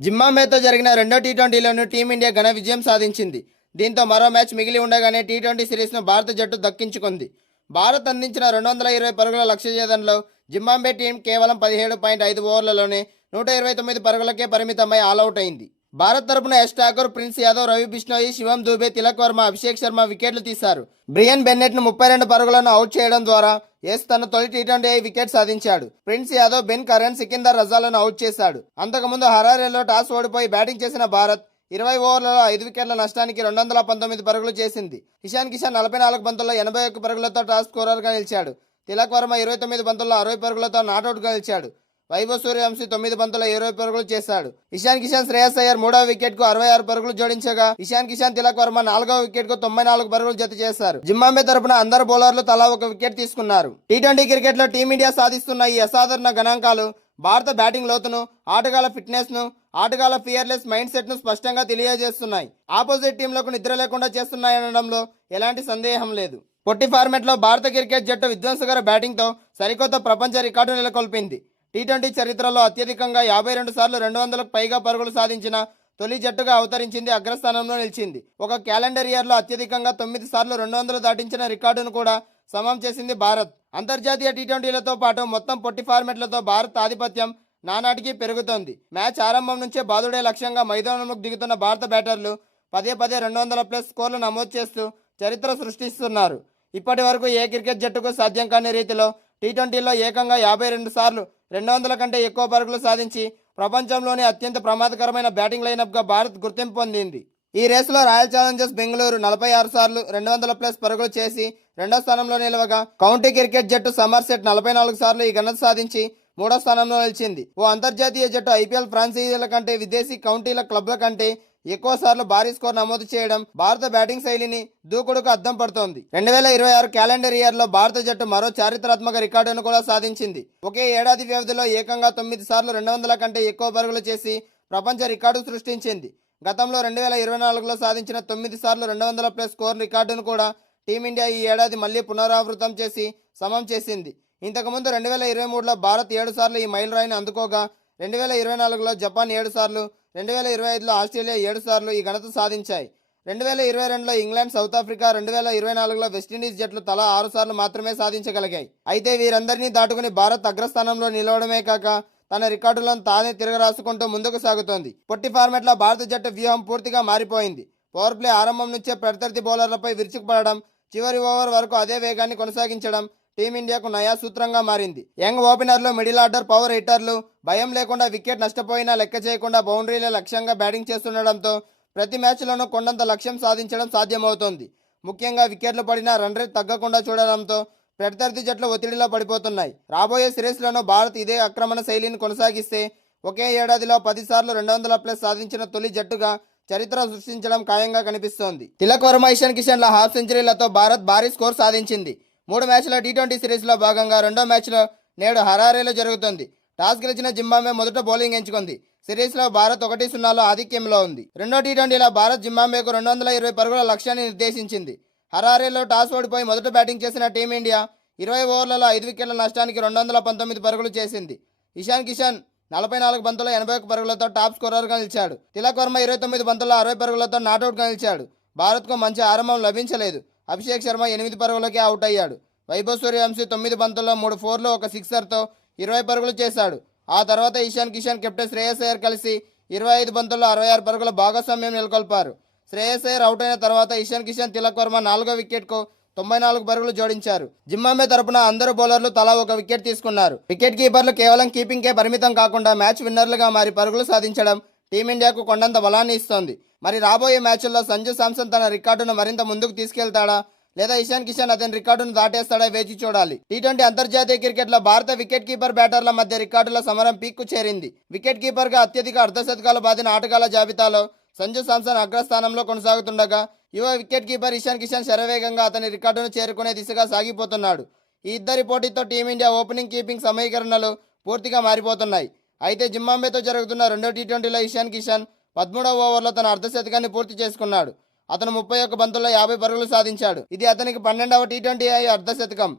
జింబాబ్వేతో జరిగిన రెండో టీ20లోనూ టీమిండియా ఘన విజయం సాధించింది. దీంతో మరో మ్యాచ్ మిగిలి ఉండగానే టీ20 సిరీస్ను భారత జట్టు దక్కించుకుంది. భారత్ అందించిన 220 పరుగుల లక్ష్య ఛేదనలో జింబాబ్వే టీం కేవలం 17.5 ఓవర్లలోనే 129 పరుగులకే పరిమితమై ఆలౌట్ అయింది. భారత్ తరపున యష్ ఠాకూర్, ప్రిన్స్ యాదవ్, రవి బిష్ణోయి, శివం దూబే, తిలక్ వర్మ, అభిషేక్ శర్మ వికెట్లు తీశారు. బ్రియన్ బెన్నెట్ను 32 పరుగులను అవుట్ చేయడం ద్వారా యష్ తన తొలి టీ20 వికెట్ సాధించాడు. Prince Yadav, Ben Curran, Sikandar రజాలను అవుట్ చేశాడు. అంతకుముందు హరారేలో టాస్ ఓడిపోయి బ్యాటింగ్ చేసిన భారత్ 20 ఓవర్లలో 5 వికెట్ల నష్టానికి 219 పరుగులు చేసింది. ఇషాన్ కిషన్ 44 బంతుల్లో 81 పరుగులతో టాప్ స్కోరర్గా నిలిచాడు. తిలక్ వర్మ 29 బంతుల్లో 60 పరుగులతో నాటౌట్గా నిలిచాడు. వైభవ్ సూర్యవంశీ 9 బంతుల్లో 20 పరుగులు చేశాడు. ఇషాన్ కిషన్, శ్రేయస్ అయ్యర్ 3వ వికెట్ కు 66 పరుగులు జోడించగా ఇషాన్ కిషన్, తిలక్ వర్మ 4వ వికెట్ కు 94 పరుగులు జత చేశారు. జింబాబ్వే తరపున అందరు బౌలర్లు తలా ఒక వికెట్ తీసుకున్నారు. టీ20 క్రికెట్ లో టీమిండియా సాధిస్తున్న ఈ అసాధారణ గణాంకాలు భారత బ్యాటింగ్ లోతును, ఆటగాళ్ల ఫిట్నెస్ ను, ఆటగాళ్ల ఫియర్లెస్ మైండ్ సెట్ ను స్పష్టంగా తెలియజేస్తున్నాయి. ఆపోజిట్ టీంలకు నిద్ర లేకుండా చేస్తున్నాయనడంలో ఎలాంటి సందేహం లేదు. పొట్టి ఫార్మెట్ లో భారత క్రికెట్ జట్టు విధ్వంసకర బ్యాటింగ్ తో సరికొత్త ప్రపంచ రికార్డు నెలకొల్పింది. టీ20 చరిత్రలో అత్యధికంగా 52 సార్లు 200కు పైగా పరుగులు సాధించిన తొలి జట్టుగా అవతరించింది. అగ్రస్థానంలో నిలిచింది. ఒక క్యాలెండర్ ఇయర్ లో అత్యధికంగా 9 సార్లు 200 దాటించిన రికార్డును కూడా సమం చేసింది భారత్. అంతర్జాతీయ టీ20లతో పాటు మొత్తం పొట్టి ఫార్మెట్లతో భారత్ ఆధిపత్యం నానాటికి పెరుగుతోంది. మ్యాచ్ ఆరంభం నుంచే బాదుడే లక్ష్యంగా మైదానంలోకి దిగుతున్న భారత బ్యాటర్లు పదే 200+ స్కోర్లు నమోదు చేస్తూ చరిత్ర సృష్టిస్తున్నారు. ఇప్పటి వరకు ఏ క్రికెట్ జట్టుకు సాధ్యం కాని రీతిలో టీ20లో ఏకంగా 52 సార్లు 200 కంటే ఎక్కువ పరుగులు సాధించి ప్రపంచంలోని అత్యంత ప్రమాదకరమైన బ్యాటింగ్ లైనప్గా భారత్ గుర్తింపు పొందింది. ఈ రేసులో రాయల్ ఛాలెంజర్స్ బెంగళూరు 46 సార్లు 200+ పరుగులు చేసి రెండో స్థానంలో నిలవగా కౌంటీ క్రికెట్ జట్టు సమర్సెట్ 44 సార్లు ఈ ఘనత సాధించి మూడో స్థానంలో నిలిచింది. ఓ అంతర్జాతీయ జట్టు ఐపీఎల్ ఫ్రాంచైజీల కంటే విదేశీ కౌంటీల క్లబ్ల కంటే ఎక్కువ సార్లు భారీ స్కోర్ నమోదు చేయడం భారత బ్యాటింగ్ శైలిని దూకుడుకు అద్దం పడుతోంది. 2026 క్యాలెండర్ ఇయర్ లో భారత జట్టు మరో చారిత్రాత్మక రికార్డును కూడా సాధించింది. ఒకే ఏడాది వ్యవధిలో ఏకంగా 9 సార్లు 200 కంటే ఎక్కువ పరుగులు చేసి ప్రపంచ రికార్డు సృష్టించింది. గతంలో 2024లో సాధించిన 9 సార్లు 200+ స్కోర్ రికార్డును కూడా టీమిండియా ఈ ఏడాది మళ్లీ పునరావృతం చేసి సమం చేసింది. ఇంతకుముందు 2023లో భారత్ 7 సార్లు ఈ మైలురాయిని అందుకోగా 2024లో జపాన్ 7 సార్లు, 2025లో ఆస్ట్రేలియా 7 సార్లు ఈ ఘనత సాధించాయి. 2022లో ఇంగ్లాండ్, సౌత్ ఆఫ్రికా, 2024లో వెస్టిండీస్ జట్లు తలా 6 సార్లు మాత్రమే సాధించగలిగాయి. అయితే వీరందరినీ దాటుకుని భారత్ అగ్రస్థానంలో నిలవడమే కాక తన రికార్డులను తానే తిరగరాసుకుంటూ ముందుకు సాగుతోంది. పొట్టి ఫార్మెట్లో భారత జట్టు వ్యూహం పూర్తిగా మారిపోయింది. పవర్ ప్లే ఆరంభం నుంచే ప్రత్యర్థి బౌలర్లపై విరుచుకుపడడం, చివరి ఓవర్ వరకు అదే వేగాన్ని కొనసాగించడం టీమిండియాకు నయా సూత్రంగా మారింది. యంగ్ ఓపెనర్లు, మిడిల్ ఆర్డర్ పవర్ హిట్టర్లు భయం లేకుండా వికెట్ నష్టపోయినా లెక్క చేయకుండా బౌండరీల లక్ష్యంగా బ్యాటింగ్ చేస్తుండడంతో ప్రతి మ్యాచ్లోనూ కొండంత లక్ష్యం సాధించడం సాధ్యమవుతోంది. ముఖ్యంగా వికెట్లు పడినా రన్ రేట్ తగ్గకుండా చూడడంతో ప్రత్యర్థి జట్లు ఒత్తిడిలో పడిపోతున్నాయి. రాబోయే సిరీస్లోనూ భారత్ ఇదే ఆక్రమణ శైలిని కొనసాగిస్తే ఒకే ఏడాదిలో 10 సార్లు 200+ సాధించిన తొలి జట్టుగా చరిత్ర సృష్టించడం ఖాయంగా కనిపిస్తోంది. తిలక్ వర్మ, ఇషాన్ కిషన్ల హాఫ్ సెంచరీలతో భారత్ భారీ స్కోర్ సాధించింది. 3 మ్యాచ్ల టీ20 సిరీస్లో భాగంగా రెండో మ్యాచ్లో నేడు హరారేలో జరుగుతుంది. టాస్ గెలిచిన జింబాబ్వే మొదట బౌలింగ్ ఎంచుకుంది. సిరీస్లో భారత్ 1-0లో ఆధిక్యంలో ఉంది. రెండో టీ20లో భారత్ జింబాబ్వేకు 220 పరుగుల లక్ష్యాన్ని నిర్దేశించింది. హరారేలో టాస్ ఓడిపోయి మొదట బ్యాటింగ్ చేసిన టీమిండియా 20 ఓవర్లలో 5 వికెట్ల నష్టానికి 219 పరుగులు చేసింది. ఇషాన్ కిషన్ 44 బంతుల్లో 81 పరుగులతో టాప్ స్కోరర్గా నిలిచాడు. తిలక్ వర్మ 29 బంతుల్లో 60 పరుగులతో నాటౌట్గా నిలిచాడు. భారత్కు మంచి ఆరంభం లభించలేదు. అభిషేక్ శర్మ 8 పరుగులకే అవుట్ అయ్యాడు. వైభవ్ సూర్యవంశీ 9 బంతుల్లో 3 ఫోర్లు, 1 సిక్సర్తో 20 పరుగులు చేశాడు. ఆ తర్వాత ఇషాన్ కిషన్, కెప్టెన్ శ్రేయస్ అయ్యర్ కలిసి 25 బంతుల్లో 66 పరుగుల భాగస్వామ్యం నెలకొల్పారు. శ్రేయస్ అయ్యర్ అవుట్ అయిన తర్వాత ఇషాన్ కిషన్, తిలక్ వర్మ 4వ వికెట్కు 94 పరుగులు జోడించారు. జింబాబ్వే తరపున అందరు బౌలర్లు తలా ఒక వికెట్ తీసుకున్నారు. వికెట్ కీపర్లు కేవలం కీపింగ్కే పరిమితం కాకుండా మ్యాచ్ విన్నర్లుగా మారి పరుగులు సాధించడం టీమిండియాకు కొండంత బలాన్ని ఇస్తోంది. మరి రాబోయే మ్యాచ్ల్లో సంజు శాంసన్ తన రికార్డును మరింత ముందుకు తీసుకెళ్తాడా, లేదా ఇషాన్ కిషన్ అతని రికార్డును దాటేస్తాడా వేచి చూడాలి. టీ20 అంతర్జాతీయ క్రికెట్లో భారత వికెట్ కీపర్ బ్యాటర్ల మధ్య రికార్డుల సమరం పీక్కు చేరింది. వికెట్ కీపర్గా అత్యధిక అర్ధశతకాలు బాదిన ఆటగాళ్ల జాబితాలో సంజు శాంసన్ అగ్రస్థానంలో కొనసాగుతుండగా యువ వికెట్ కీపర్ ఇషాన్ కిషన్ శరవేగంగా అతని రికార్డును చేరుకునే దిశగా సాగిపోతున్నాడు. ఈ ఇద్దరి పోటీతో టీమిండియా ఓపెనింగ్, కీపింగ్ సమీకరణలు పూర్తిగా మారిపోతున్నాయి. అయితే జింబాబ్వేతో జరుగుతున్న రెండో టీ20లో ఇషాన్ కిషన్ 13వ ఓవర్లో తన అర్ధశతకాన్ని పూర్తి చేసుకున్నాడు. అతను 31 బంతుల్లో 50 పరుగులు సాధించాడు. ఇది అతనికి 12వ టీ20 అర్ధశతకం.